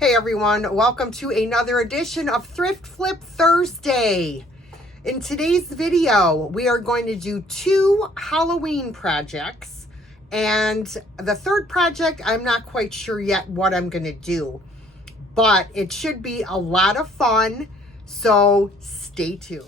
Hey everyone, welcome to another edition of Thrift Flip Thursday. In today's video, we are going to do 2 Halloween projects, and the third project, I'm not quite sure yet what I'm going to do, but it should be a lot of fun, so stay tuned.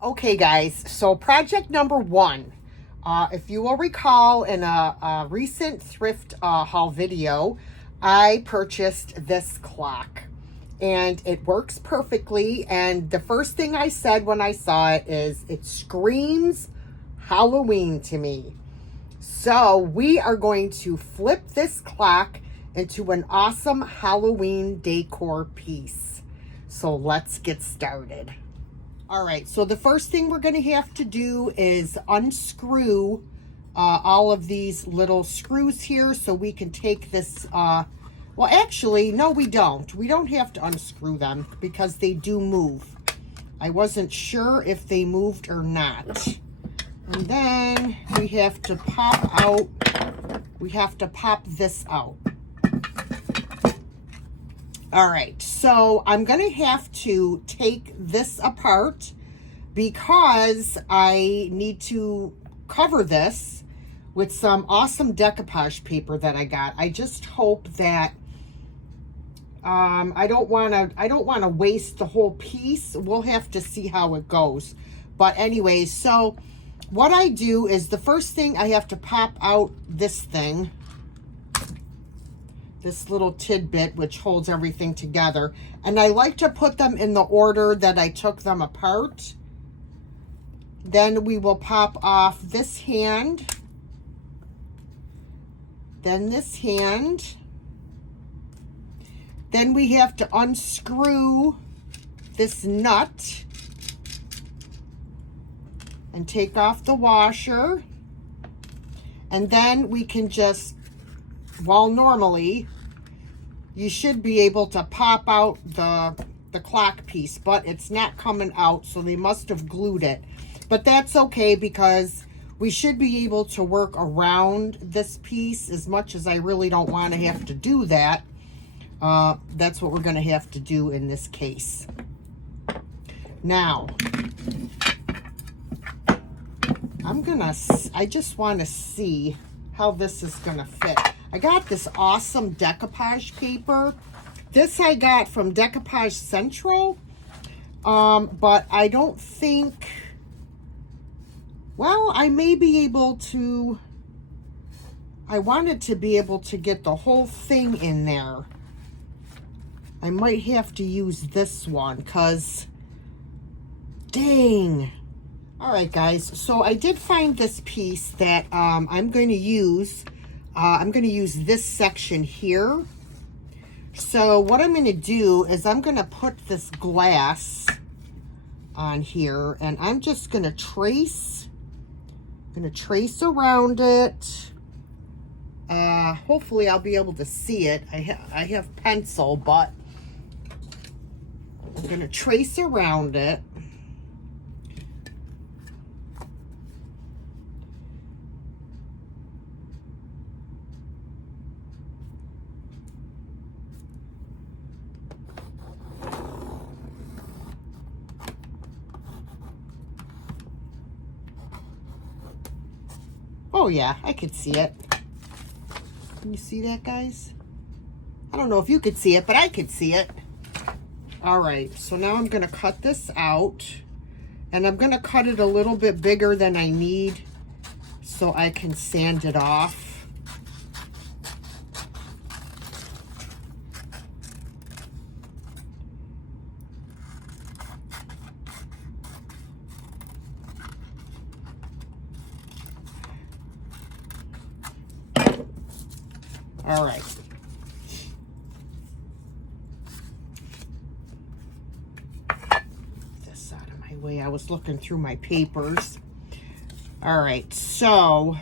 Okay guys, so project number 1. If you will recall, in a recent thrift haul video, I purchased this clock and it works perfectly. And the first thing I said when I saw it is, it screams Halloween to me. So we are going to flip this clock into an awesome Halloween decor piece. So let's get started. All right, so the first thing we're going to have to do is unscrew all of these little screws here so we can take this, well, actually, no, we don't. We don't have to unscrew them because they do move. I wasn't sure if they moved or not. And then we have to pop this out. All right, so I'm going to have to take this apart because I need to cover this with some awesome decoupage paper that I got. I just hope that I don't want to waste the whole piece. We'll have to see how it goes. But anyways, so what I do is the first thing I have to pop out this thing. This little tidbit which holds everything together, and I like to put them in the order that I took them apart. Then we will pop off this hand, then this hand, then we have to unscrew this nut and take off the washer, and then we can just, well, normally you should be able to pop out the clock piece, but it's not coming out, so they must have glued it. But that's okay because we should be able to work around this piece, as much as I really don't want to have to do that. That's what we're going to have to do in this case. Now, I just want to see how this is going to fit. I got this awesome decoupage paper. This I got from Decoupage Central. But I don't think, well, I may be able to, I wanted to be able to get the whole thing in there. I might have to use this one because, dang. All right, guys. So I did find this piece that I'm going to use. I'm going to use this section here. So what I'm going to do is I'm going to put this glass on here, and I'm just going to trace. I'm going to trace around it. Hopefully I'll be able to see it. I have pencil, but I'm going to trace around it. Oh yeah, I could see it. Can you see that, guys? I don't know if you could see it, but I could see it. All right, so now I'm going to cut this out. And I'm going to cut it a little bit bigger than I need so I can sand it off. All right. This out of my way. I was looking through my papers. All right, so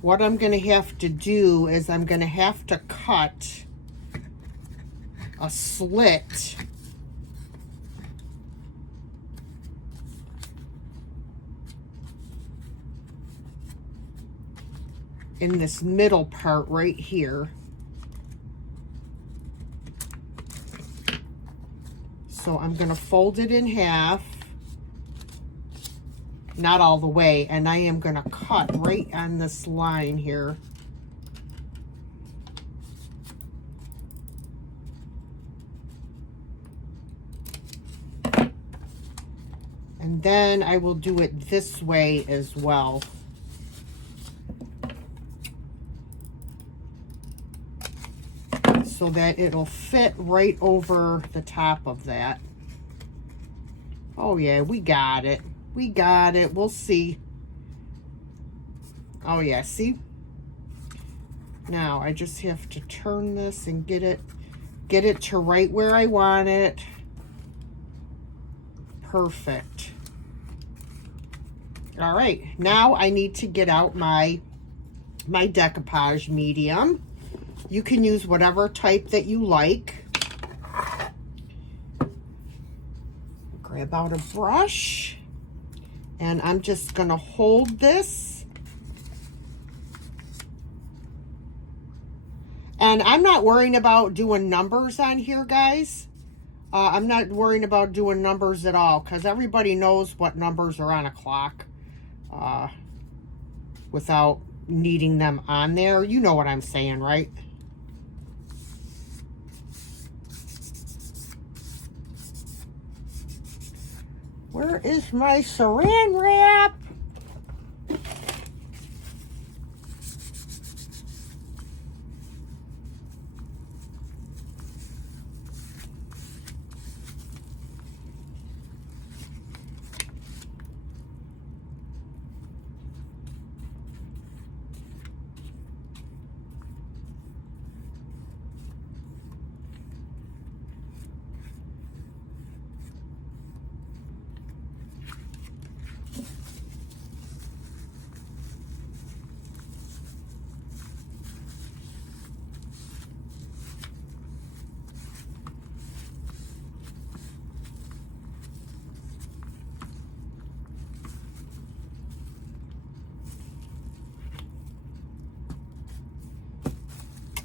what I'm going to have to do is I'm going to have to cut a slit in this middle part right here. So I'm going to fold it in half, not all the way, and I am going to cut right on this line here. And then I will do it this way as well. So that it'll fit right over the top of that. Oh yeah, we got it. We got it. We'll see. Oh yeah, see? Now I just have to turn this and get it to right where I want it. Perfect. All right, now I need to get out my decoupage medium. You can use whatever type that you like. Grab out a brush, and I'm just gonna hold this. And I'm not worrying about doing numbers on here, guys. I'm not worrying about doing numbers at all, because everybody knows what numbers are on a clock without needing them on there. You know what I'm saying, right? Where is my saran wrap?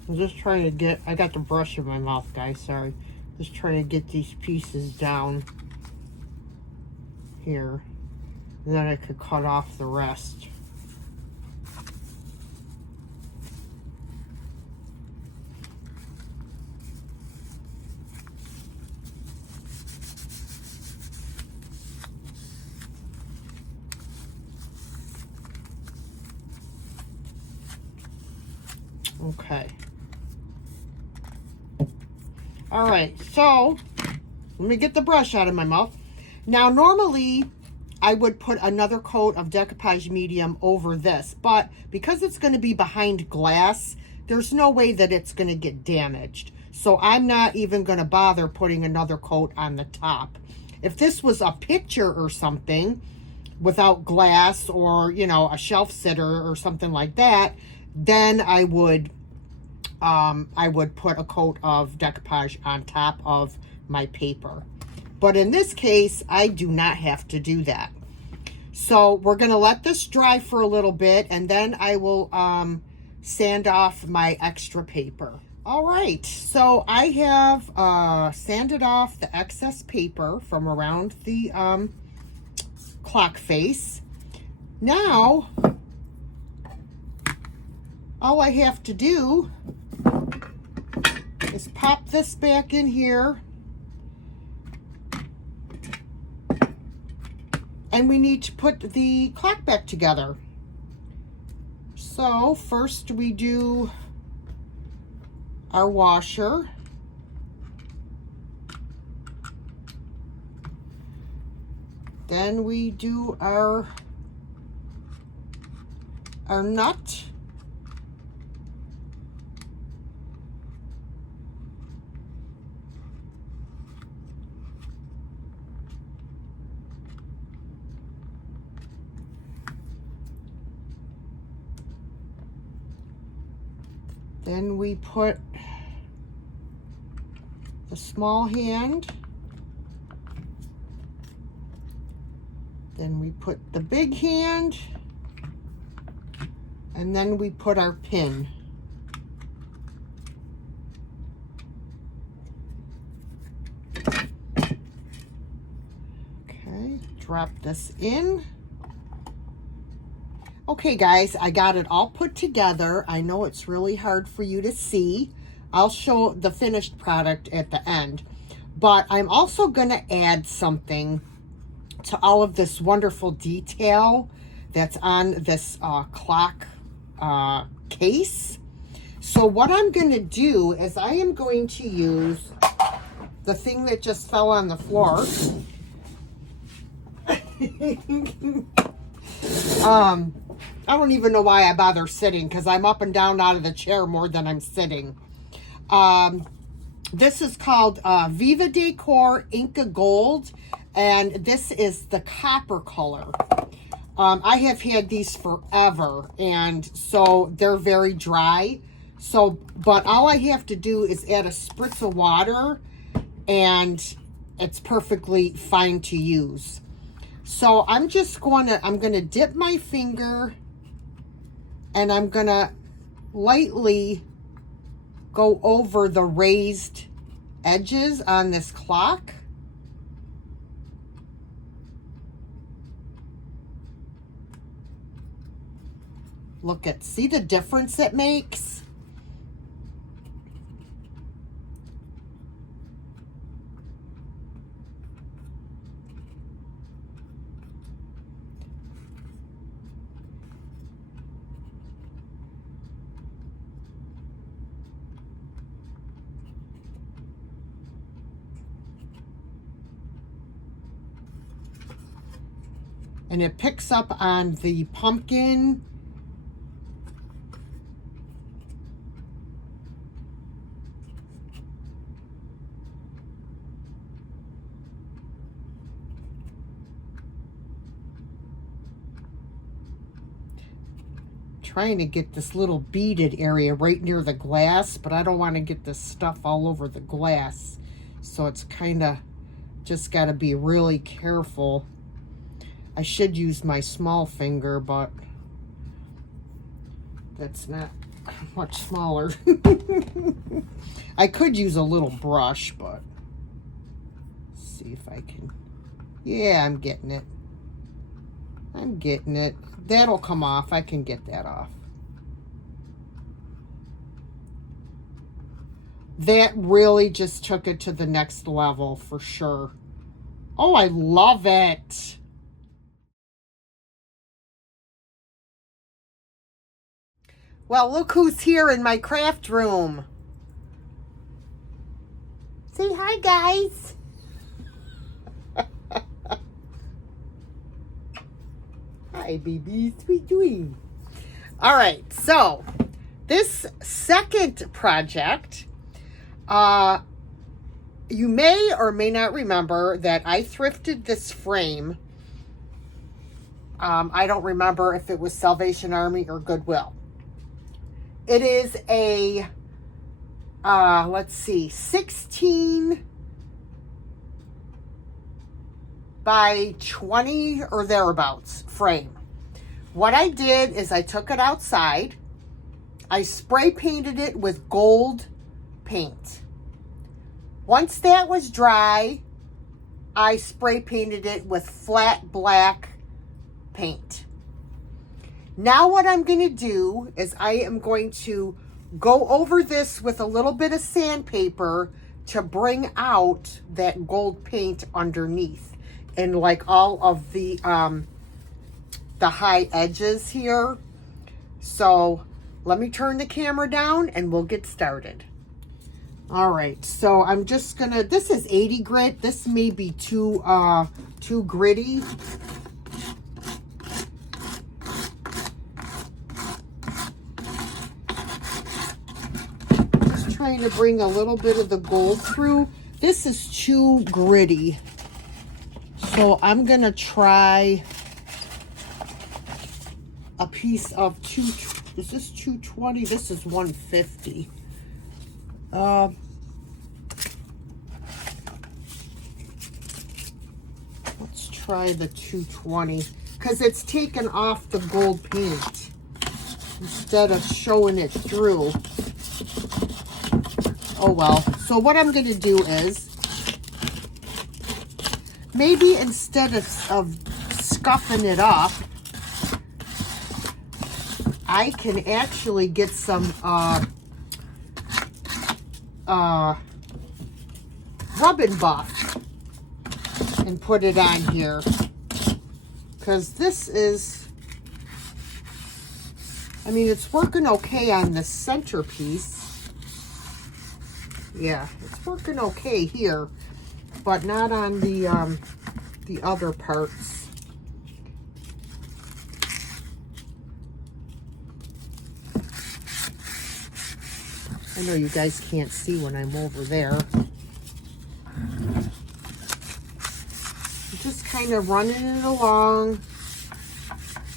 I'm just trying to get, I got the brush in my mouth, guys, sorry. Just trying to get these pieces down here. And then I could cut off the rest. Okay. All right, so let me get the brush out of my mouth. Now, normally I would put another coat of decoupage medium over this, but because it's going to be behind glass, there's no way that it's going to get damaged. So I'm not even going to bother putting another coat on the top. If this was a picture or something without glass, or, you know, a shelf sitter or something like that, then I would put a coat of decoupage on top of my paper. But in this case, I do not have to do that. So we're going to let this dry for a little bit, and then I will sand off my extra paper. All right, so I have sanded off the excess paper from around the clock face. Now, all I have to do is pop this back in here And we need to put the clock back together. So first we do our washer. Then we do our nut. Then we put the small hand. Then we put the big hand. And then we put our pin. Okay, drop this in. Okay guys, I got it all put together. I know it's really hard for you to see. I'll show the finished product at the end. But I'm also going to add something to all of this wonderful detail that's on this clock case. So what I'm going to do is I am going to use the thing that just fell on the floor. I don't even know why I bother sitting, because I'm up and down out of the chair more than I'm sitting. This is called Viva Decor Inca Gold, and this is the copper color. I have had these forever, and so they're very dry. So, but all I have to do is add a spritz of water, and it's perfectly fine to use. So I'm gonna dip my finger, and I'm gonna lightly go over the raised edges on this clock. See the difference it makes? And it picks up on the pumpkin. Trying to get this little beaded area right near the glass, but I don't want to get this stuff all over the glass. So it's kind of just got to be really careful. I should use my small finger, but that's not much smaller. I could use a little brush, but let's see if I can. Yeah, I'm getting it. I'm getting it. That'll come off. I can get that off. That really just took it to the next level for sure. Oh, I love it. Well, look who's here in my craft room. Say hi, guys. Hi, babies. What are you doing? All right, so this second project, you may or may not remember that I thrifted this frame. I don't remember if it was Salvation Army or Goodwill. It is a, let's see, 16 by 20 or thereabouts frame. What I did is I took it outside. I spray painted it with gold paint. Once that was dry, I spray painted it with flat black paint. Now what I'm going to do is I am going to go over this with a little bit of sandpaper to bring out that gold paint underneath. in like all of the high edges here. So let me turn the camera down and we'll get started. All right, so I'm just gonna, this is 80 grit. This may be too gritty. Just trying to bring a little bit of the gold through. This is too gritty. So I'm gonna try a piece of is this 220? This is 150. Let's try the 220 because it's taken off the gold paint instead of showing it through. Oh well. So what I'm going to do is maybe instead of scuffing it up, I can actually get some rub and buff and put it on here, because this is, I mean, it's working okay on the centerpiece. Yeah, it's working okay here, but not on the other parts. I know you guys can't see when I'm over there. Just kind of running it along,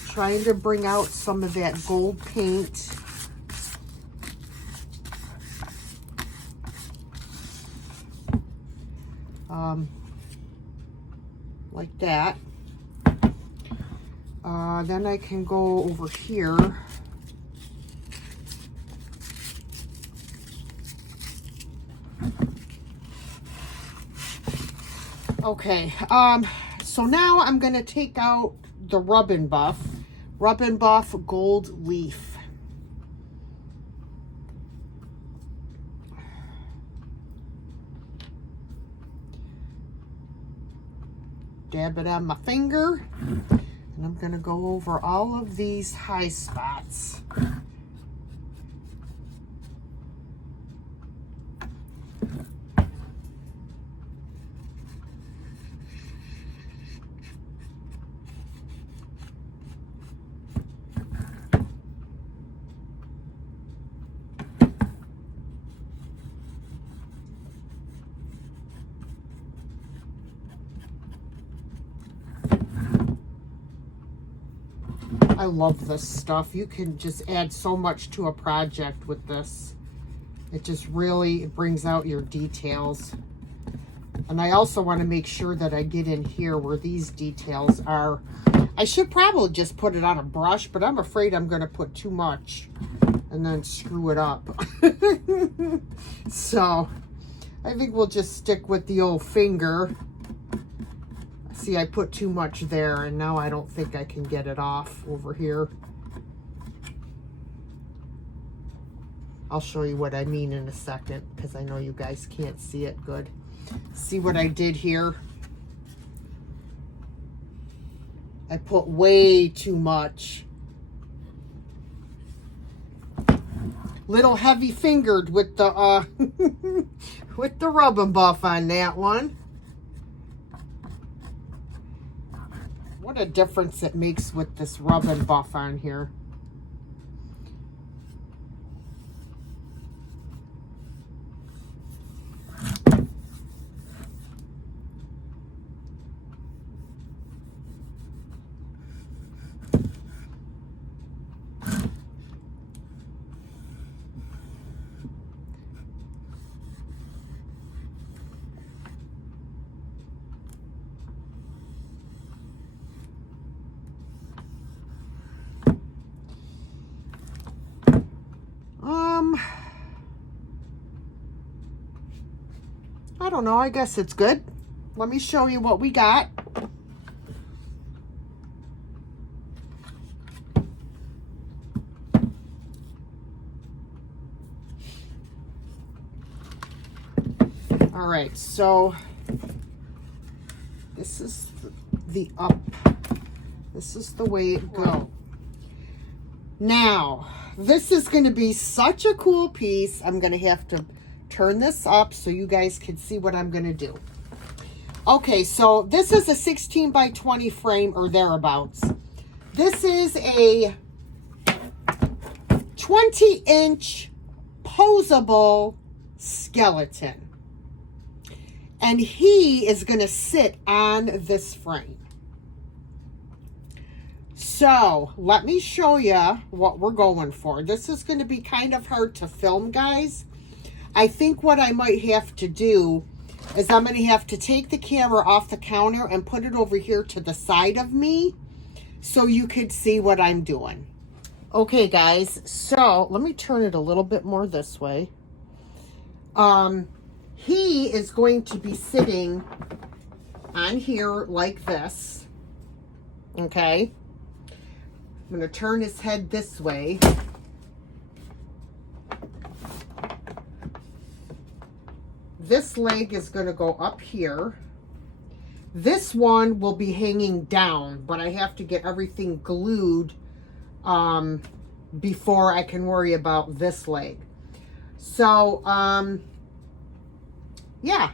trying to bring out some of that gold paint. Like that. Then I can go over here. Okay, so now I'm going to take out the Rub and Buff Gold Leaf. Dab it on my finger, and I'm going to go over all of these high spots. I love this stuff. You can just add so much to a project with this. It just really brings out your details. And I also want to make sure that I get in here where these details are. I should probably just put it on a brush, but I'm afraid I'm going to put too much and then screw it up. So I think we'll just stick with the old finger. See, I put too much there, and now I don't think I can get it off over here. I'll show you what I mean in a second, because I know you guys can't see it good. See what I did here? I put way too much. Little heavy fingered with the with the Rub and Buff on that one. What a difference it makes with this Rub and Buff on here. I don't know, I guess it's good. Let me show you what we got. All right, so This is the up. This is the way it goes. Now, this is going to be such a cool piece. I'm going to have to turn this up so you guys can see what I'm going to do. Okay, so this is a 16 by 20 frame or thereabouts. This is a 20-inch posable skeleton. And he is going to sit on this frame. So, let me show you what we're going for. This is going to be kind of hard to film, guys. I think what I might have to do is I'm going to have to take the camera off the counter and put it over here to the side of me so you could see what I'm doing. Okay, guys, so let me turn it a little bit more this way. He is going to be sitting on here like this. Okay. I'm going to turn his head this way. This leg is going to go up here. This one will be hanging down, but I have to get everything glued before I can worry about this leg. So, yeah.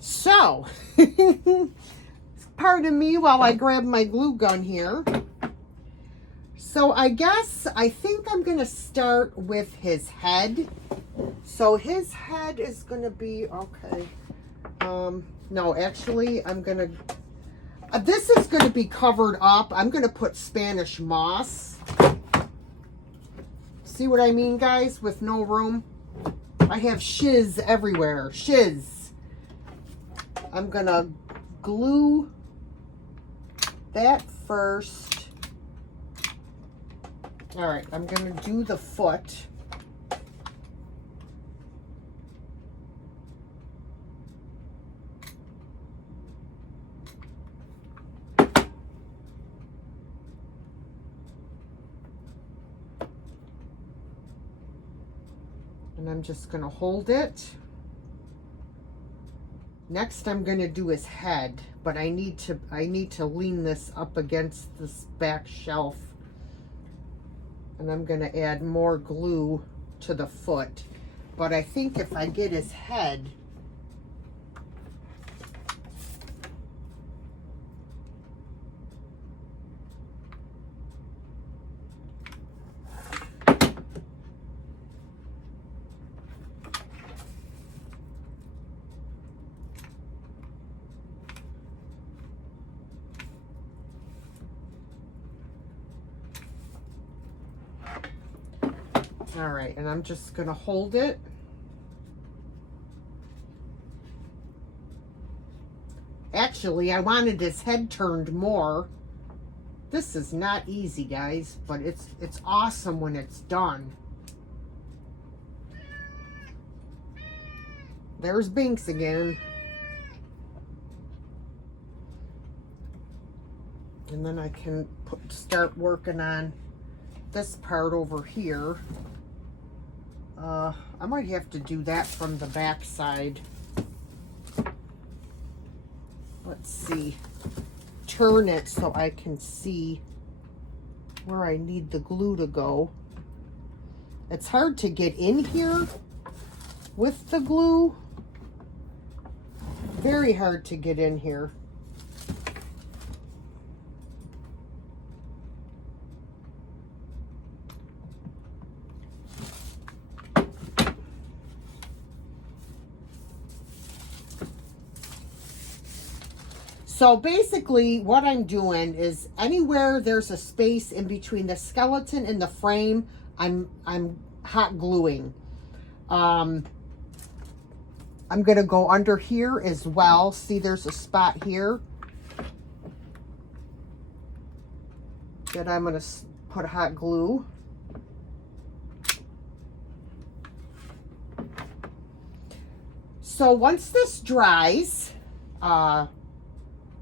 So, pardon me while I grab my glue gun here. So I think I'm going to start with his head. So his head is going to be, okay. No, actually, I'm going to, this is going to be covered up. I'm going to put Spanish moss. See what I mean, guys, with no room? I have shiz everywhere. Shiz. I'm going to glue that first. All right, I'm going to do the foot. And I'm just going to hold it. Next, I'm going to do his head, but I need to lean this up against this back shelf. And I'm going to add more glue to the foot. But I think if I get his head, all right, and I'm just going to hold it. Actually, I wanted his head turned more. This is not easy, guys, but it's awesome when it's done. There's Binx again. And then I can start working on this part over here. I might have to do that from the back side. Let's see. Turn it so I can see where I need the glue to go. It's hard to get in here with the glue. Very hard to get in here. So basically what I'm doing is anywhere there's a space in between the skeleton and the frame, I'm hot gluing. I'm going to go under here as well. See, there's a spot here that I'm going to put hot glue. So once this dries,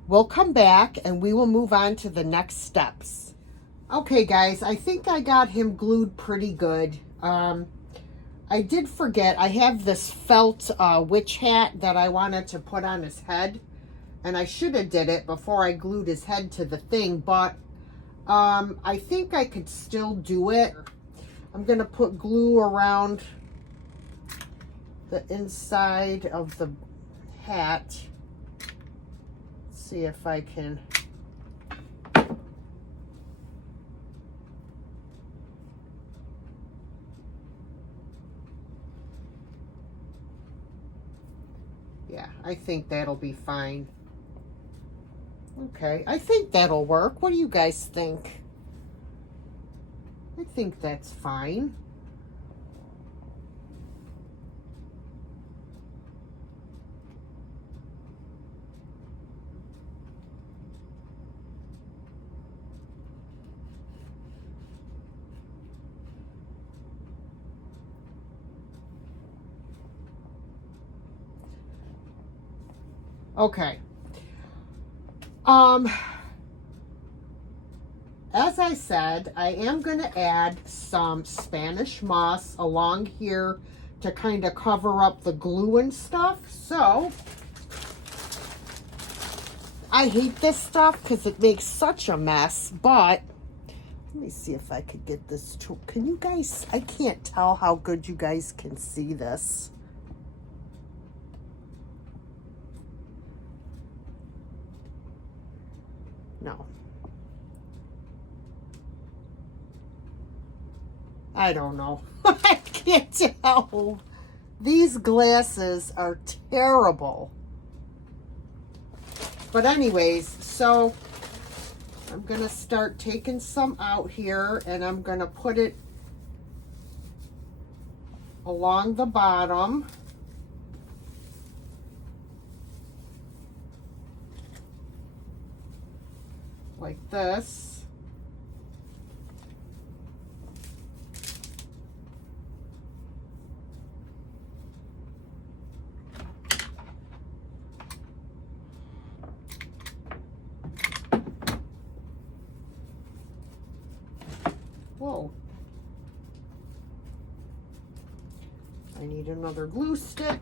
we'll come back and we will move on to the next steps. Okay, guys, I think I got him glued pretty good. I did forget, I have this felt witch hat that I wanted to put on his head. And I should have did it before I glued his head to the thing, but I think I could still do it. I'm going to put glue around the inside of the hat. See if I can. Yeah, I think that'll be fine. Okay, I think that'll work. What do you guys think? I think that's fine. Okay. As I said, I am going to add some Spanish moss along here to kind of cover up the glue and stuff. So, I hate this stuff because it makes such a mess, but let me see if I could get this to, can you guys, I can't tell how good you guys can see this. No. I don't know. I can't tell. These glasses are terrible. But anyways, so I'm going to start taking some out here and I'm going to put it along the bottom. Like this. Whoa. I need another glue stick.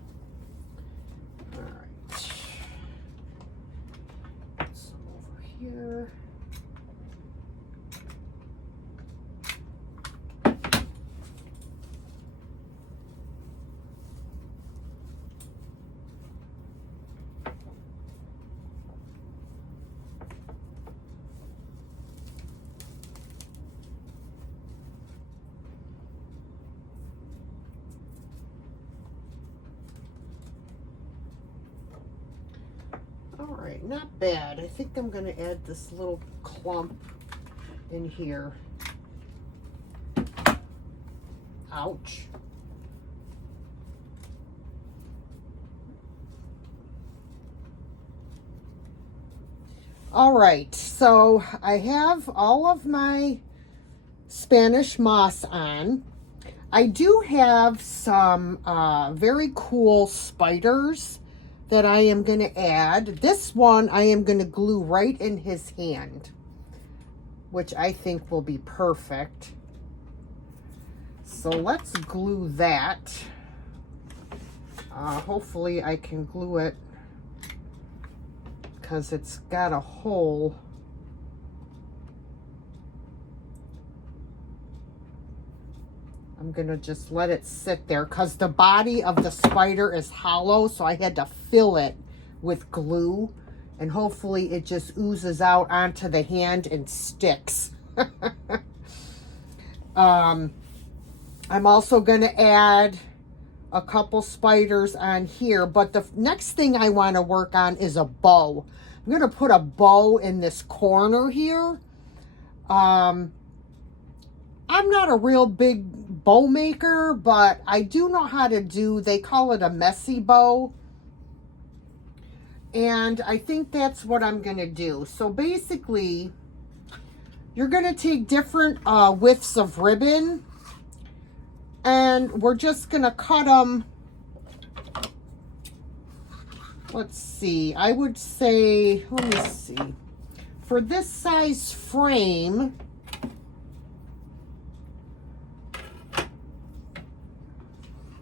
All right. Some over here. All right, not bad. I think I'm going to add this little clump in here. Ouch. All right, so I have all of my Spanish moss on. I do have some very cool spiders that I am going to add. This one I am going to glue right in his hand, which I think will be perfect. So let's glue that. Hopefully I can glue it because it's got a hole. I'm going to just let it sit there because the body of the spider is hollow, so I had to fill it with glue, and hopefully it just oozes out onto the hand and sticks. I'm also going to add a couple spiders on here, but the next thing I want to work on is a bow. I'm going to put a bow in this corner here. I'm not a real big bow maker, but I do know how to do, they call it a messy bow. And I think that's what I'm going to do. So basically, you're going to take different widths of ribbon, and we're just going to cut them. Let's see, I would say, let me see. For this size frame,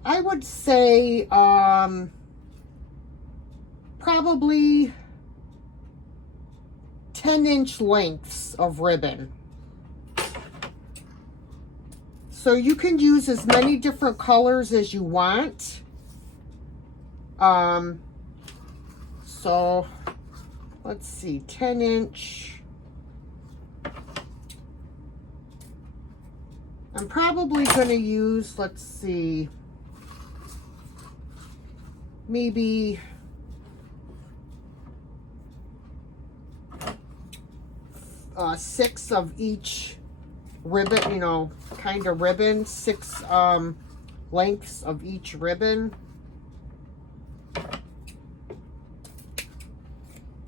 I would say probably 10-inch lengths of ribbon. So you can use as many different colors as you want. So let's see, 10-inch. I'm probably going to use, let's see, maybe six of each ribbon, you know, kind of ribbon, six lengths of each ribbon.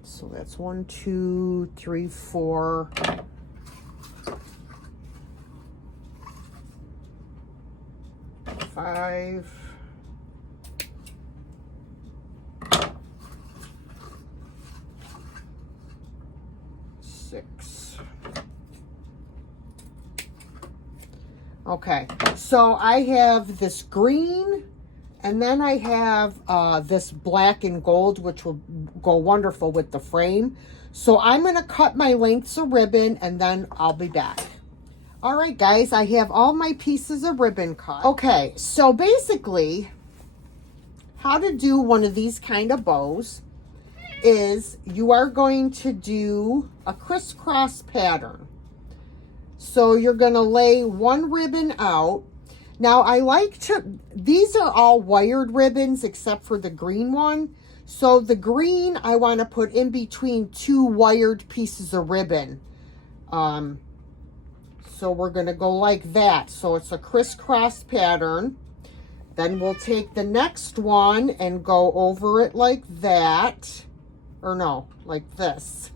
So that's 1, 2, 3, 4. 5. 6. Okay, so I have this green, and then I have this black and gold, which will go wonderful with the frame. So I'm going to cut my lengths of ribbon, and then I'll be back. All right, guys, I have all my pieces of ribbon cut. Okay, so basically, how to do one of these kind of bows is you are going to do a crisscross pattern. So you're going to lay one ribbon out. Now, I like to, these are all wired ribbons except for the green one. So the green I want to put in between two wired pieces of ribbon. So we're going to go like that. So it's a crisscross pattern. Then we'll take the next one and go over it like that. Or no, like this.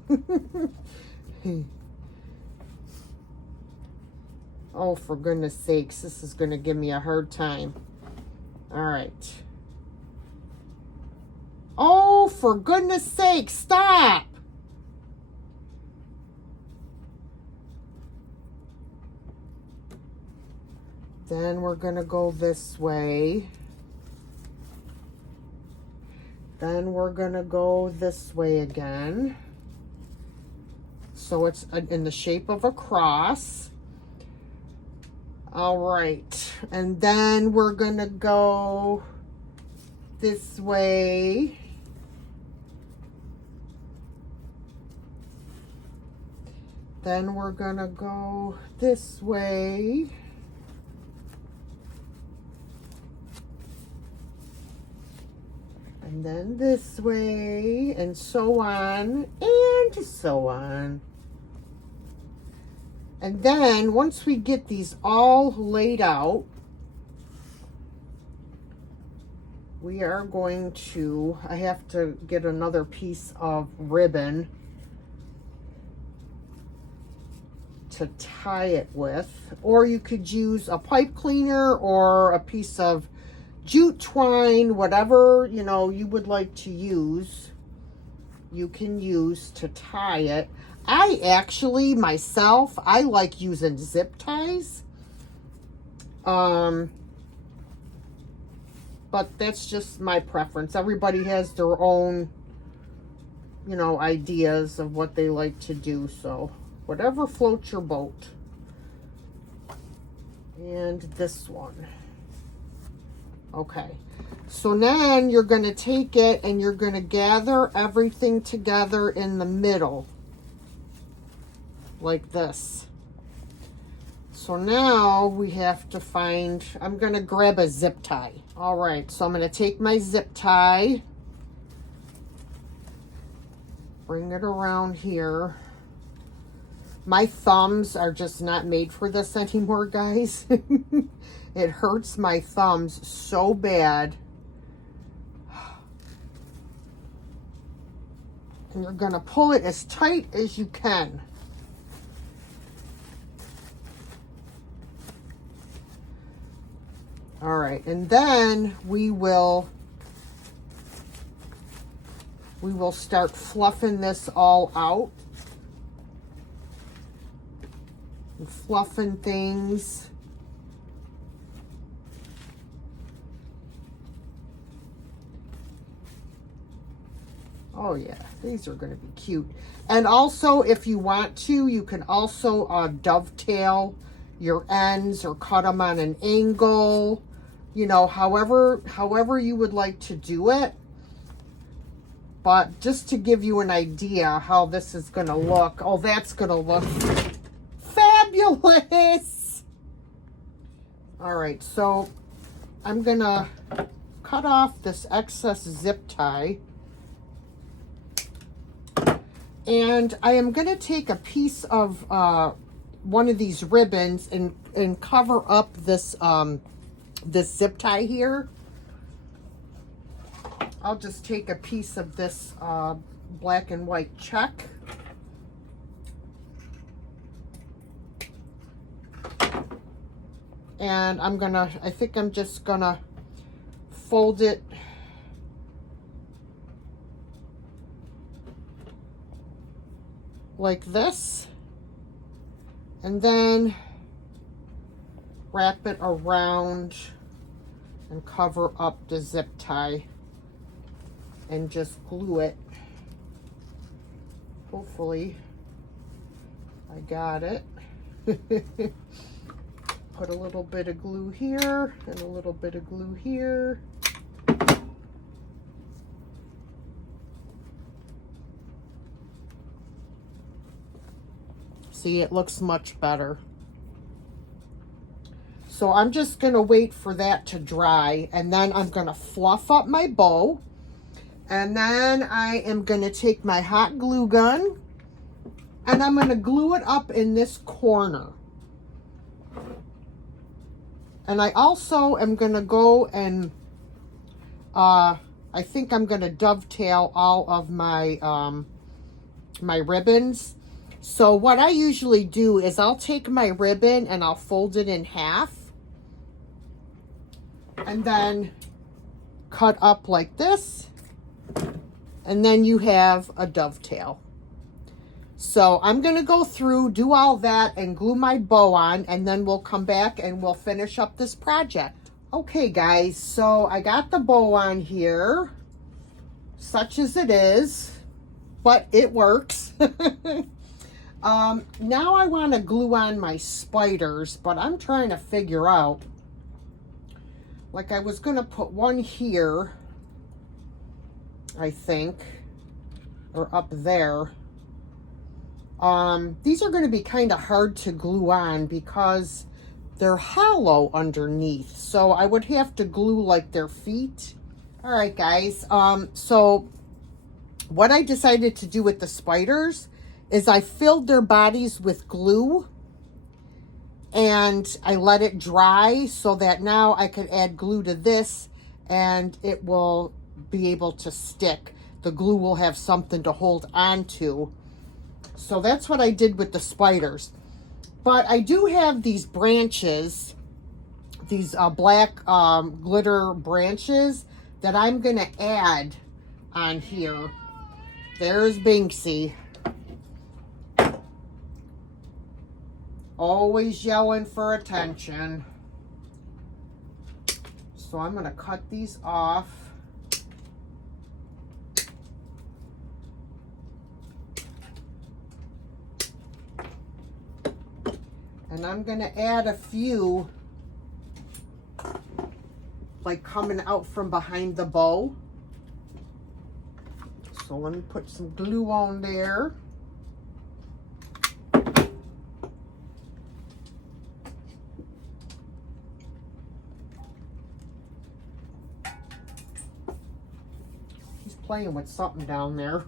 Oh, for goodness sakes, this is going to give me a hard time. All right. Oh, for goodness sake, stop. Then we're going to go this way. Then we're going to go this way again. So it's in the shape of a cross. All right. And then we're going to go this way. Then we're going to go this way. And then this way, and so on, and so on. And then, once we get these all laid out, we are going to, I have to get another piece of ribbon to tie it with. Or you could use a pipe cleaner or a piece of jute twine, whatever, you know, you would like to use, you can use to tie it. I actually, myself, I like using zip ties. But that's just my preference. Everybody has their own, you know, ideas of what they like to do. So whatever floats your boat. And this one. Okay, so then you're going to take it and you're going to gather everything together in the middle, like this. So now we have to find, I'm going to grab a zip tie. All right, so I'm going to take my zip tie, bring it around here. My thumbs are just not made for this anymore, guys. It hurts my thumbs so bad. And you're going to pull it as tight as you can. All right, and then we will start fluffing this all out. And fluffing things. Oh yeah, these are going to be cute. And also, if you want to, you can also dovetail your ends or cut them on an angle. You know, however you would like to do it. But just to give you an idea how this is going to look. Oh, that's going to look fabulous. All right, so I'm going to cut off this excess zip tie. And I am going to take a piece of one of these ribbons and cover up this this zip tie here. I'll just take a piece of this black and white check. And I think I'm just gonna fold it like this. And then wrap it around and cover up the zip tie. And just glue it. Hopefully, I got it. Put a little bit of glue here and a little bit of glue here. See, it looks much better. So I'm just going to wait for that to dry, and then I'm going to fluff up my bow. And then I am going to take my hot glue gun and I'm going to glue it up in this corner. And I also am going to go and I think I'm going to dovetail all of my my ribbons. So what I usually do is I'll take my ribbon and I'll fold it in half and then cut up like this. And then you have a dovetail. So I'm going to go through, do all that, and glue my bow on, and then we'll come back and we'll finish up this project. Okay, guys, so I got the bow on here, such as it is, but it works. Now I want to glue on my spiders, but I'm trying to figure out, like I was going to put one here, I think, or up there. These are going to be kind of hard to glue on because they're hollow underneath. So I would have to glue like their feet. All right, guys. So what I decided to do with the spiders is I filled their bodies with glue and I let it dry so that now I could add glue to this and it will be able to stick. The glue will have something to hold on to. So that's what I did with the spiders. But I do have these branches, these black glitter branches that I'm going to add on here. There's Binksy. Always yelling for attention. So I'm going to cut these off. And I'm going to add a few, like coming out from behind the bow. So let me put some glue on there. He's playing with something down there.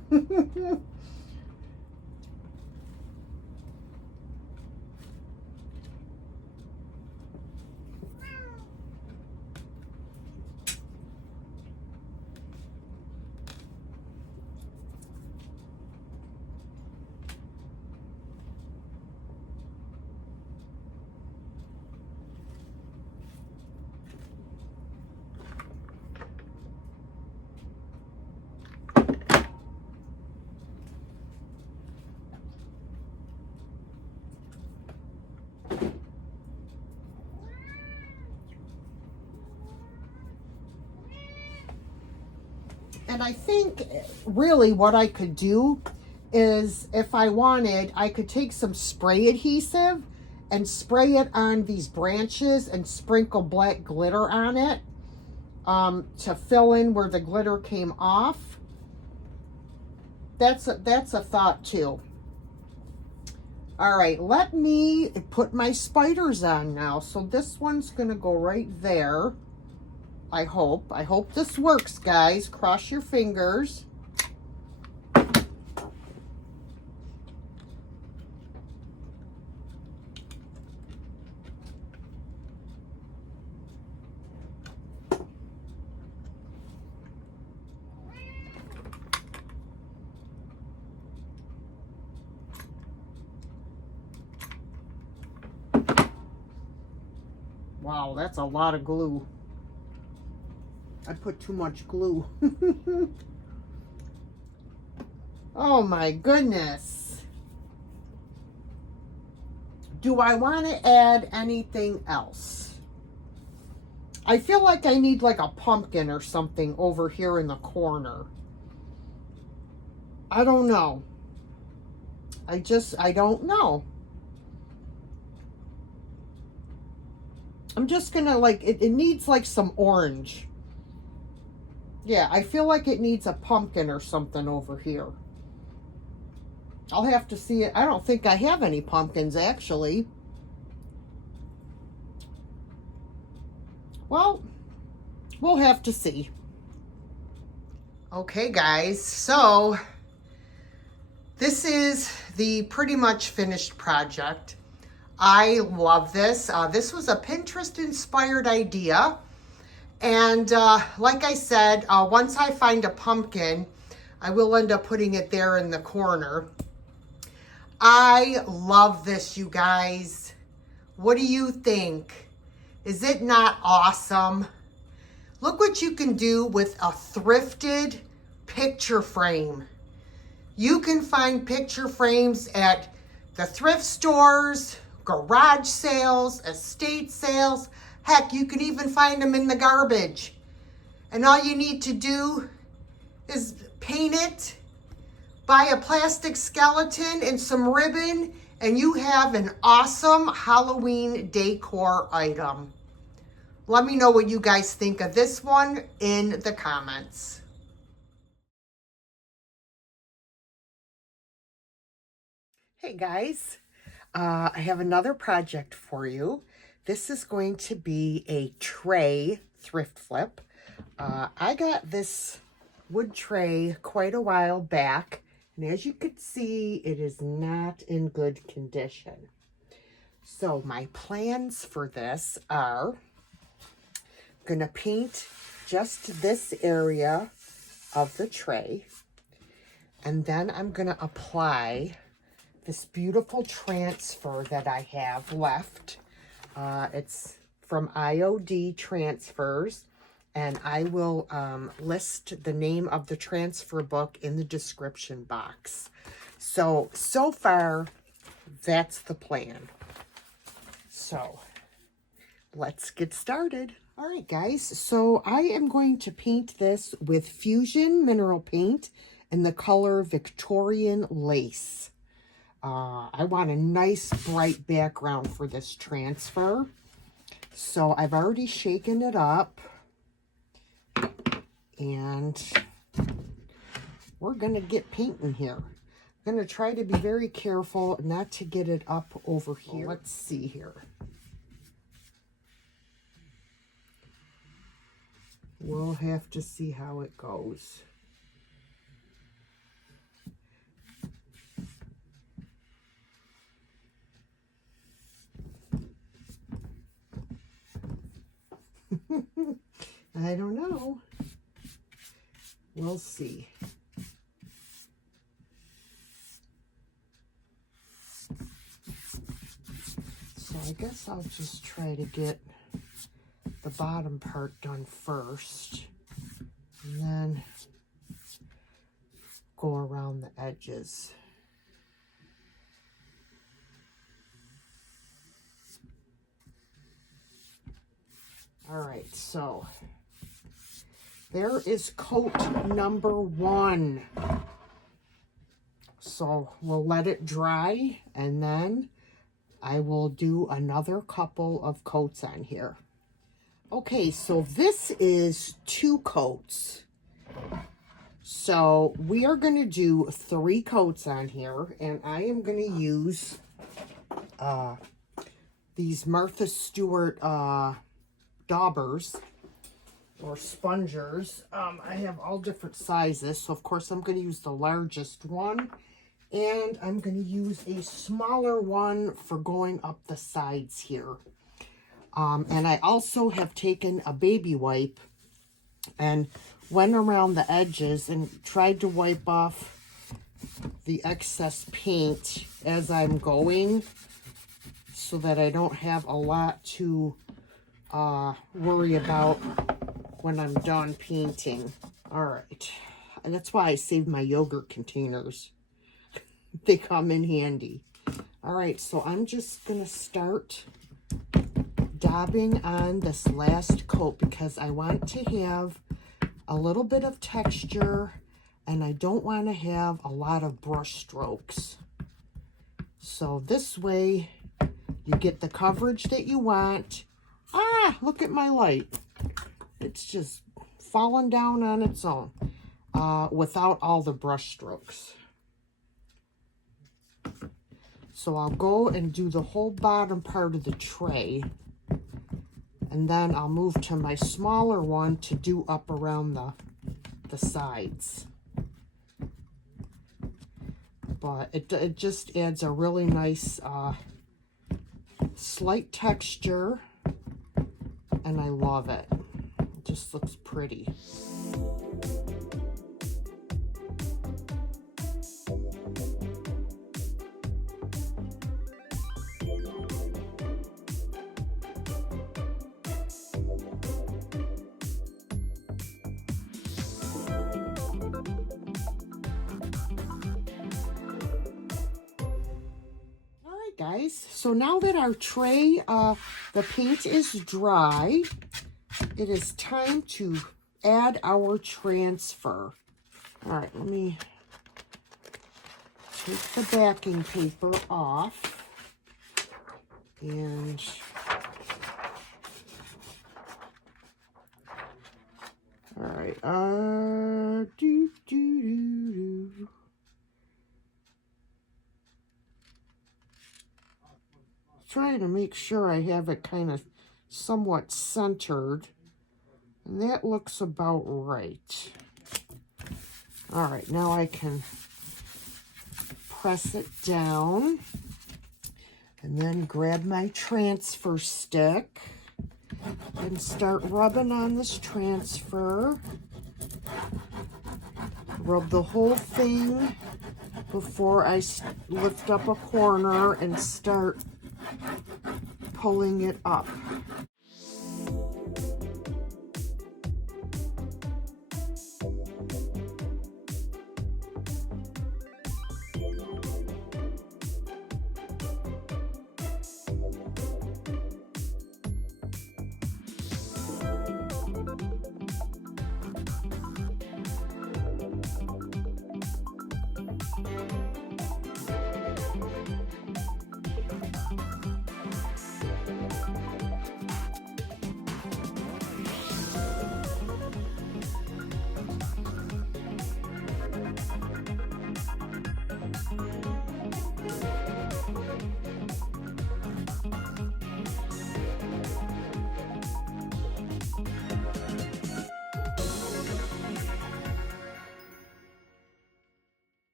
And I think really what I could do is, if I wanted, I could take some spray adhesive and spray it on these branches and sprinkle black glitter on it to fill in where the glitter came off. That's a thought too. All right, let me put my spiders on now. So this one's gonna go right there. I hope this works, guys. Cross your fingers. Wow, that's a lot of glue. I put too much glue. Oh my goodness. Do I want to add anything else? I feel like I need like a pumpkin or something over here in the corner. I don't know. I don't know. I'm just gonna like, it needs like some orange. Yeah, I feel like it needs a pumpkin or something over here. I'll have to see it. I don't think I have any pumpkins actually. Well, we'll have to see. Okay guys, so this is the pretty much finished project. I love this. This was a Pinterest inspired idea. And like I said, once I find a pumpkin, I will end up putting it there in the corner. I love this, you guys. What do you think? Is it not awesome? Look what you can do with a thrifted picture frame. You can find picture frames at the thrift stores, garage sales, estate sales. Heck, you can even find them in the garbage. And all you need to do is paint it, buy a plastic skeleton and some ribbon, and you have an awesome Halloween decor item. Let me know what you guys think of this one in the comments. Hey guys, I have another project for you. This is going to be a tray thrift flip. I got this wood tray quite a while back, and as you can see, it is not in good condition. So my plans for this are, I'm gonna paint just this area of the tray, and then I'm gonna apply this beautiful transfer that I have left. It's from IOD Transfers, and I will list the name of the transfer book in the description box. So far, that's the plan. So let's get started. All right, guys, so I am going to paint this with Fusion Mineral Paint in the color Victorian Lace. I want a nice bright background for this transfer. So I've already shaken it up. And we're going to get painting here. I'm going to try to be very careful not to get it up over here. Let's see here. We'll have to see how it goes. I don't know. We'll see. So I guess I'll just try to get the bottom part done first, and then go around the edges. All right, so there is coat number 1. So we'll let it dry, and then I will do another couple of coats on here. Okay, so this is 2 coats. So we are going to do 3 coats on here, and I am going to use these Martha Stewart daubers or spongers. I have all different sizes, so of course I'm going to use the largest one, and I'm going to use a smaller one for going up the sides here. And I also have taken a baby wipe and went around the edges and tried to wipe off the excess paint as I'm going, so that I don't have a lot to worry about when I'm done painting. All right, and that's why I saved my yogurt containers. They come in handy. All right, so I'm just gonna start dabbing on this last coat because I want to have a little bit of texture and I don't want to have a lot of brush strokes. So this way you get the coverage that you want. Ah, look at my light. It's just falling down on its own without all the brush strokes. So I'll go and do the whole bottom part of the tray, and then I'll move to my smaller one to do up around the sides. But it just adds a really nice slight texture, and I love it. It just looks pretty. Guys, so now that our tray, the paint is dry, it is time to add our transfer. All right, let me take the backing paper off, and all right, trying to make sure I have it kind of somewhat centered, and that looks about right. All right, now I can press it down and then grab my transfer stick and start rubbing on this transfer. Rub the whole thing before I lift up a corner and start pulling it up.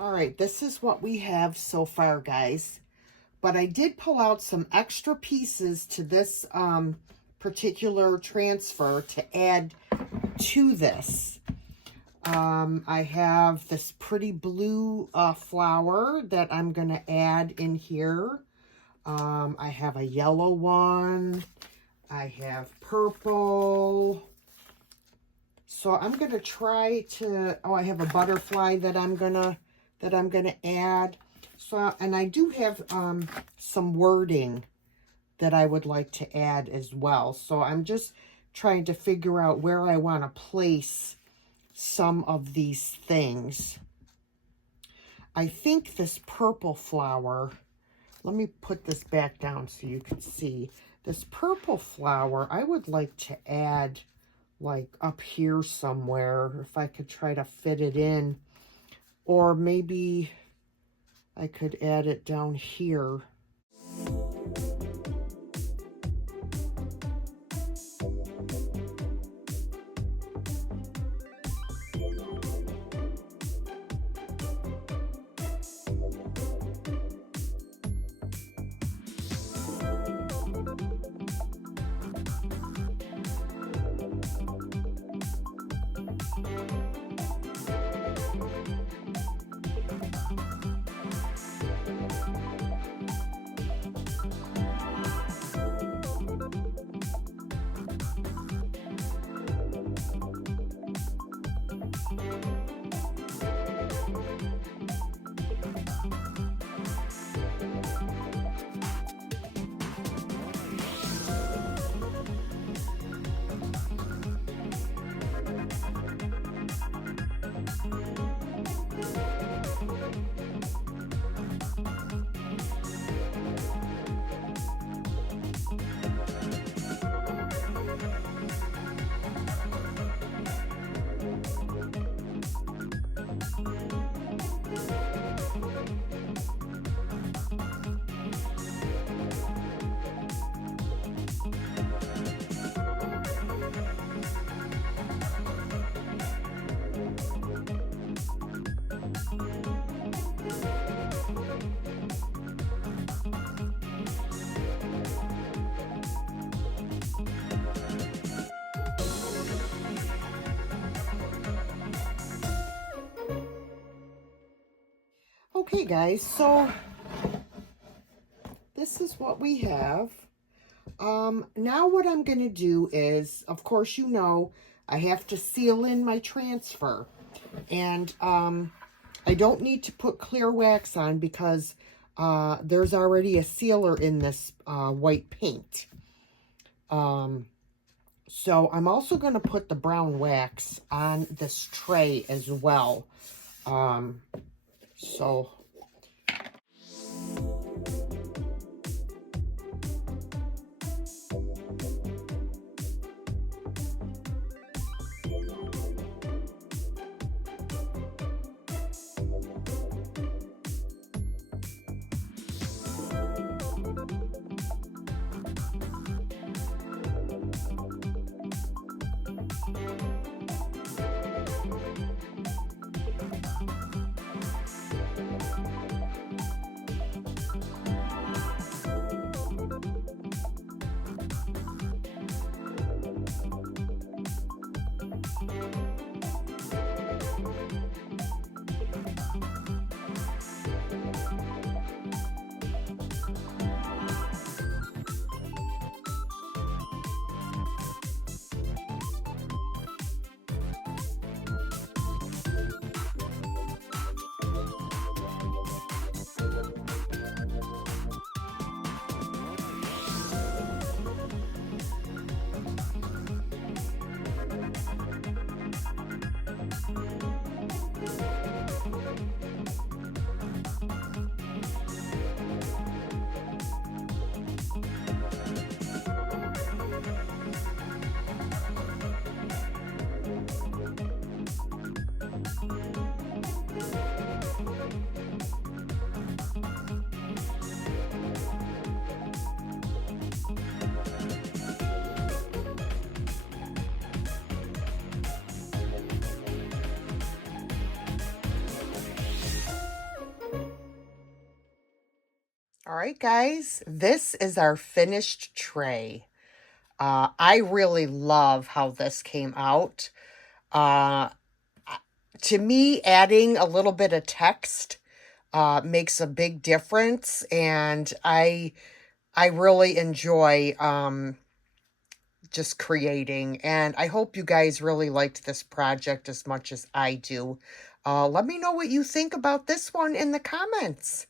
All right, this is what we have so far, guys. But I did pull out some extra pieces to this particular transfer to add to this. I have this pretty blue flower that I'm going to add in here. I have a yellow one. I have purple. So I'm going to try to, I have a butterfly that I'm going to add. So, and I do have some wording that I would like to add as well. So I'm just trying to figure out where I want to place some of these things. I think this purple flower, let me put this back down so you can see. This purple flower, I would like to add like up here somewhere, if I could try to fit it in. Or maybe I could add it down here. Okay guys, so this is what we have. Now what I'm going to do is, of course, you know, I have to seal in my transfer. And I don't need to put clear wax on because there's already a sealer in this white paint. So I'm also going to put the brown wax on this tray as well. So all right, guys, this is our finished tray. I really love how this came out. To me, adding a little bit of text makes a big difference, and I really enjoy just creating, and I hope you guys really liked this project as much as I do. Let me know what you think about this one in the comments.